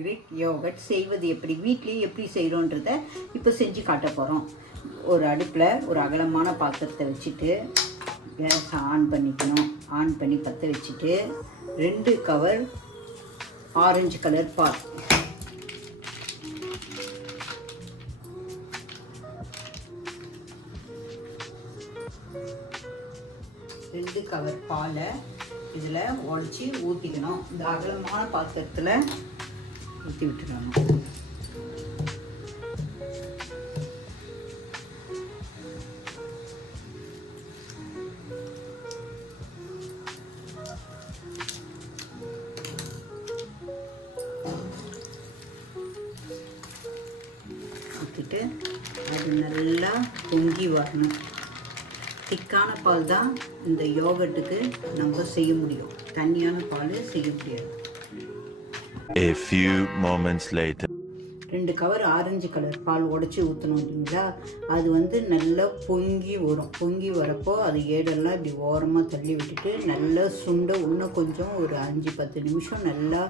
Greek yoghurt செய்வது எப்படி, வீட்லேயே எப்படி செய்கிறோன்றத இப்போ செஞ்சு காட்ட போகிறோம். ஒரு அடுப்பில் ஒரு அகலமான பாத்திரத்தை வச்சுட்டு கேஸை ஆன் பண்ணிக்கணும். ஆன் பண்ணி பற்ற வச்சுட்டு 2 கவர் ஆரஞ்சு கலர் பால், பாலை இதில் உடச்சி ஊற்றிக்கணும். இந்த அகலமான பாத்திரத்தில் ஊற்றி விட்டுடணும். ஊற்றிட்டு அது நல்லா பொங்கி வரணும். திக்கான பால் தான் இந்த யோகட்டுக்கு நம்ம செய்ய முடியும், தண்ணியான பால் செய்ய முடியாது. A few moments later. 2 cover orange colour பால் உடச்சி ஊற்றணும் இல்லைங்களா, அது நல்லா பொங்கி வரும். பொங்கி வரப்போ அது ஏடெல்லாம் இப்படி ஓரமாக தள்ளி விட்டுட்டு நல்லா சுண்ட இன்னும் கொஞ்சம் ஒரு 5-10 நிமிஷம் நல்லா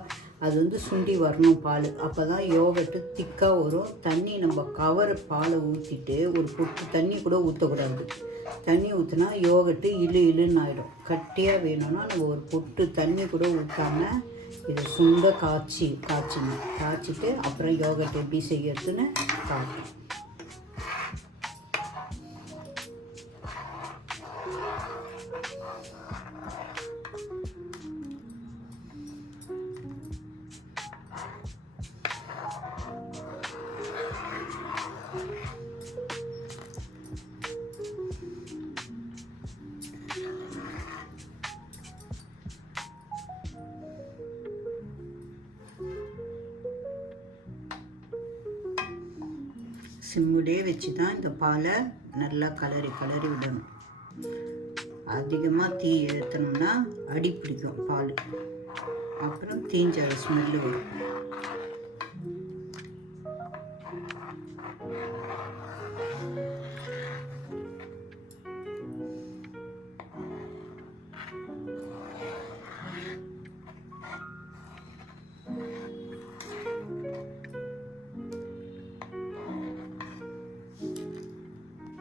அது சுண்டி வரணும் பால். அப்போ தான் யோகட்டு திக்காக வரும். தண்ணி நம்ம கவர் பாலை ஊற்றிட்டு ஒரு பொட்டு தண்ணி கூட ஊற்றக்கூடாது. தண்ணி ஊற்றினா யோகட்டு இழுன்னு ஆகிடும். கட்டியாக வேணும்னா நம்ம ஒரு பொட்டு தண்ணி கூட ஊற்றாமல் இதை சுண்ட காய்ச்சிட்டு அப்புறம் யோகட் எப்படி செய்யறதுன்னு காட்டும். சிம்முடே வச்சு தான் இந்த பாலை நல்லா கலரி விடணும். அதிகமாக தீ ஏற்றணும்னா அடி பிடிக்கும் பால், அப்புறம் தீஞ்ச ஸ்மெல்லு வரும்.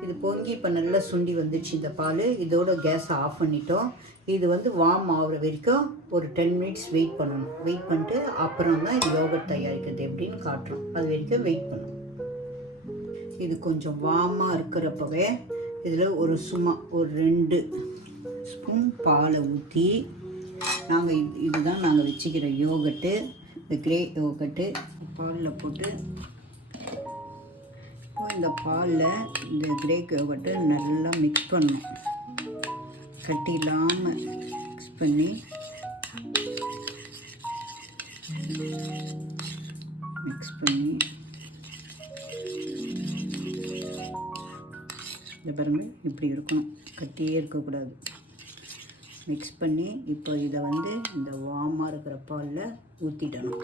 இது பொங்கி இப்போ நல்லா சுண்டி வந்துடுச்சு இந்த பால். இதோட கேஸை ஆஃப் பண்ணிட்டோம். இது வார்ம் ஆகிற வரைக்கும் ஒரு 10 மினிட்ஸ் வெயிட் பண்ணணும். வெயிட் பண்ணிட்டு அப்புறம் தான் இது யோகட் தயாரிக்கிறது எப்படின்னு காட்டுறோம். அது வரைக்கும் வெயிட் பண்ணணும். இது கொஞ்சம் வார்மாக இருக்கிறப்பவே இதில் ஒரு 2 ஸ்பூன் பாலை ஊற்றி இதுதான் நாங்கள் வச்சுக்கிற யோகட்டு, இந்த கிரே யோகட்டு பாலில் போட்டு இந்த பாலில் இந்த கிரேக் யோகட்டை நல்லா மிக்ஸ் பண்ணணும். கட்டி இல்லாமல் மிக்ஸ் பண்ணி இந்த பாருங்க இப்படி இருக்கணும், கட்டியே இருக்கக்கூடாது. மிக்ஸ் பண்ணி இப்போ இதை இந்த வார்மாக இருக்கிற பாலில் ஊற்றிடணும்.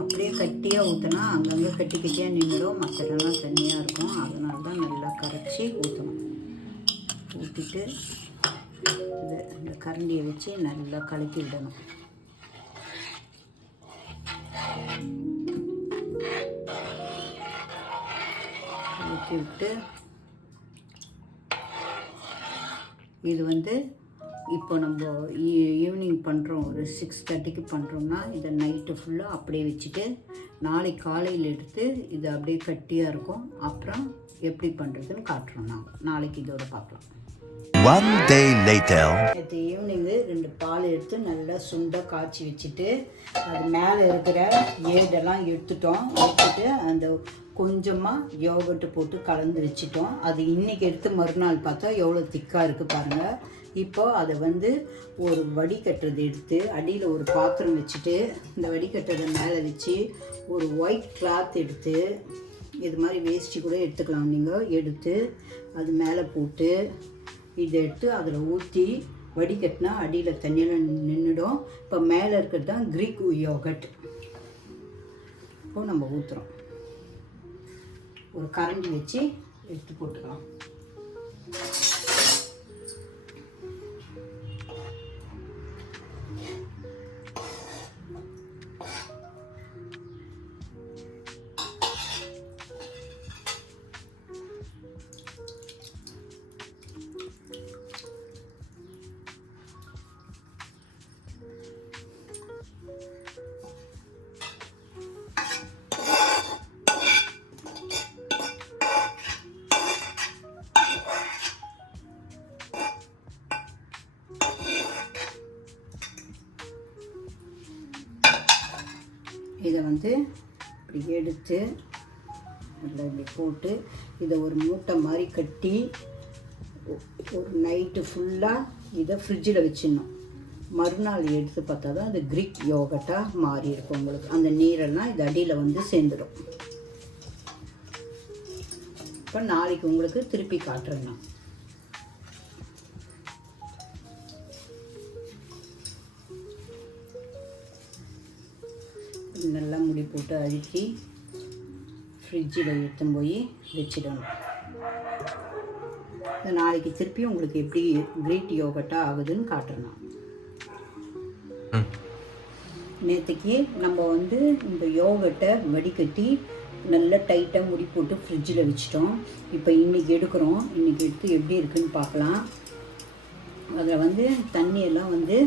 அப்படியே கட்டியாக ஊற்றினா அங்கங்கே கட்டியாக நின்றுடும், மற்றெல்லாம் தண்ணியாக இருக்கும். அதனால தான் நல்லா கரைச்சி ஊற்றணும். ஊற்றிட்டு இந்த கரண்டியை வச்சு நல்லா கலக்கி விடணும். கலக்கி விட்டு இது இப்போ நம்ம ஈவினிங் பண்ணுறோம், ஒரு 6:30க்கு பண்ணுறோம்னா இதை நைட்டு ஃபுல்லாக அப்படியே வச்சுட்டு நாளைக்கு காலையில் எடுத்து இது அப்படியே கட்டியாக இருக்கும். அப்புறம் எப்படி பண்ணுறதுன்னு காட்டுறோம். நாளைக்கு இதோட பார்க்கலாம். One day later. நேற்று ஈவினிங்கு 2 பால் எடுத்து நல்லா சுண்டாக காய்ச்சி வச்சுட்டு அது மேலே இருக்கிற ஏடெல்லாம் எடுத்துட்டு அந்த கொஞ்சமாக யோகட்டு போட்டு கலந்து வச்சுட்டோம். அது இன்றைக்கி எடுத்து மறுநாள் பார்த்தா எவ்வளோ திக்காக இருக்குது பாருங்கள். இப்போது அதை ஒரு வடிகட்டுறது எடுத்து அடியில் ஒரு பாத்திரம் வச்சுட்டு இந்த வடிகட்டுறதை மேலே வச்சு ஒரு ஒயிட் கிளாத் எடுத்து, இது மாதிரி வேஷ்டி கூட எடுத்துக்கலாம் நீங்கள், எடுத்து அது மேலே போட்டு இதை எடுத்து அதில் ஊற்றி வடிகட்டினா அடியில் தண்ணியெல்லாம் நின்றுடும். இப்போ மேலே இருக்கிறது தான் கிரீக் யோகட். இப்போ நம்ம ஊற்றுறோம். ஒரு கரண்டி வச்சு எடுத்து போட்டுக்கலாம். இதை வந்து இப்படி எடுத்து நல்லா இப்படி போட்டு இதை ஒரு மூட்டை மாதிரி கட்டி ஒரு நைட்டு ஃபுல்லாக இதை ஃப்ரிட்ஜில் வச்சிடணும். மறுநாள் எடுத்து பார்த்தா தான் அது க்ரீக் யோகட்டாக மாறி இருக்கும். உங்களுக்கு அந்த நீரெல்லாம் இது அடியில் வந்து சேர்ந்துடும். இப்போ நாளைக்கு உங்களுக்கு திருப்பி காட்டுறேன் நான். நல்லா முடி போட்டு அழுத்தி ஃப்ரிட்ஜில் எடுத்துன்னு போய் வச்சிடணும். நாளைக்கு திருப்பி உங்களுக்கு எப்படி க்ரீக் யோகட்டாக ஆகுதுன்னு காட்டுறேன் நான். நேற்றுக்கு நம்ம வந்து இந்த யோகட்டை வடிகட்டி நல்லா டைட்டாக முடி போட்டு ஃப்ரிட்ஜில் வச்சிட்டோம். இப்போ இன்றைக்கி எடுக்கிறோம். இன்றைக்கி எடுத்து எப்படி இருக்குதுன்னு பார்க்கலாம். அதில் வந்து தண்ணியெல்லாம் வந்து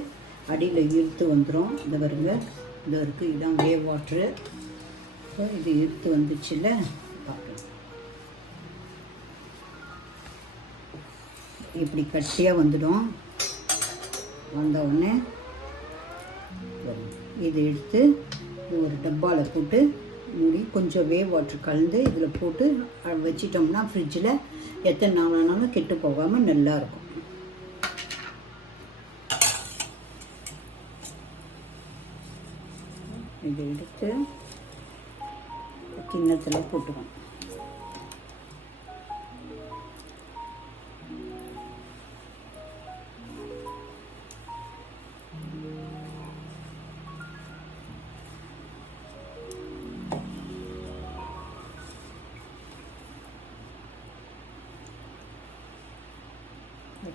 அடியில் இழுத்து வந்துடும். இதை வருங்க, இதை இருக்குது, இதுதான் வேவ் வாட்ரு. இது இழுத்து வந்துச்சுல்ல, பார்க்கலாம். இப்படி கட்டியாக வந்துடும். வந்தவுடனே இதை எடுத்து ஒரு டப்பாவில் போட்டு மூடி கொஞ்சம் வேவ் வாட்ரு கலந்து இதில் போட்டு வச்சிட்டோம்னா ஃப்ரிட்ஜில் எத்தனை நாள் ஆனாலும் கெட்டு போகாமல் நல்லாயிருக்கும். இதை எடுத்து கிண்ணத்தில் போட்டுக்கணும்.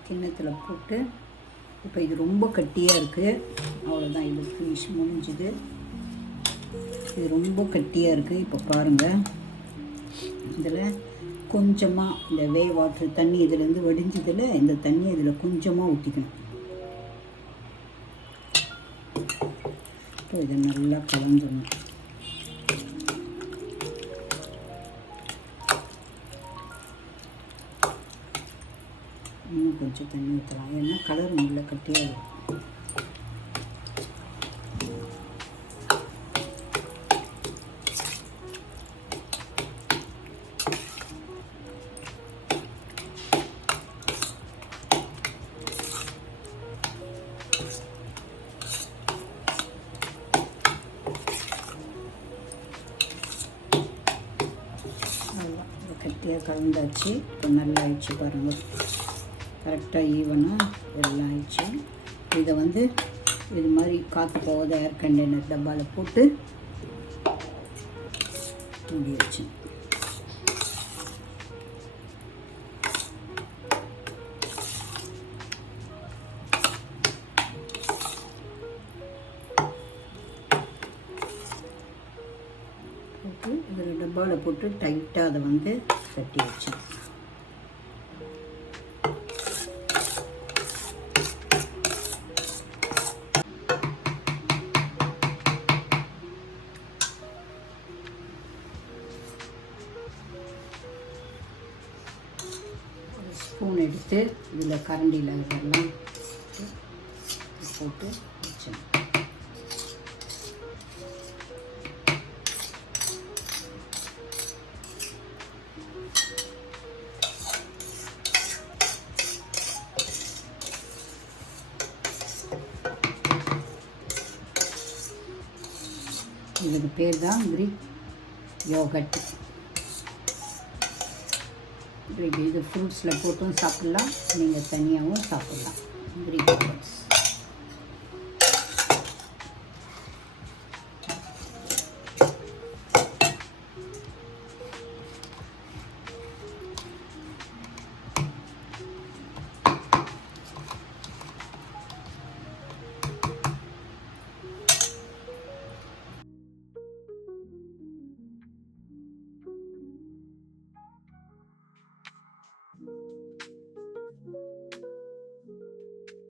கிண்ணத்தில் போட்டு இப்போ இது ரொம்ப கட்டியாக இருக்குது. அவ்வளோதான், இது ஃபினிஷ் முடிஞ்சுது. இது ரொம்ப கட்டியாக இருக்குது. இப்போ பாருங்கள், இதில் கொஞ்சமாக இந்த வேவ் வாட்ரு தண்ணி இதிலேருந்து வடிஞ்சதில் இந்த தண்ணி இதில் கொஞ்சமாக ஊற்றிக்கணும். இப்போ இதை நல்லா கலந்துடணும். இன்னும் கொஞ்சம் தண்ணி ஊற்றலாம், ஏன்னா கலர் நல்லா கட்டியாக இருக்கும். கட்டியாக கலந்தாச்சு. இப்போ நல்லா ஆயிடுச்சு பாருங்கள், கரெக்டாக ஈவனாக எல்லாம் ஆயிடுச்சு. இதை வந்து இது மாதிரி காற்று போகாத ஏர் கண்டெய்னர் டப்பாவில் போட்டு மூடி வச்சு போட்டு இதில் டப்பாவில் போட்டு டைட்டாக அதை வந்து கட்டி வச்சேன். ஸ்பூன் எடுத்து இதில் கரண்டியில் இதெல்லாம் போட்டு வச்சேன். இதுக்கு பேர் தான் க்ரீக் யோகட். இது ஃப்ரூட்ஸில் போட்டும் சாப்பிட்லாம், நீங்கள் தனியாகவும் சாப்பிட்லாம். க்ரீக் யோகட்ஸ்.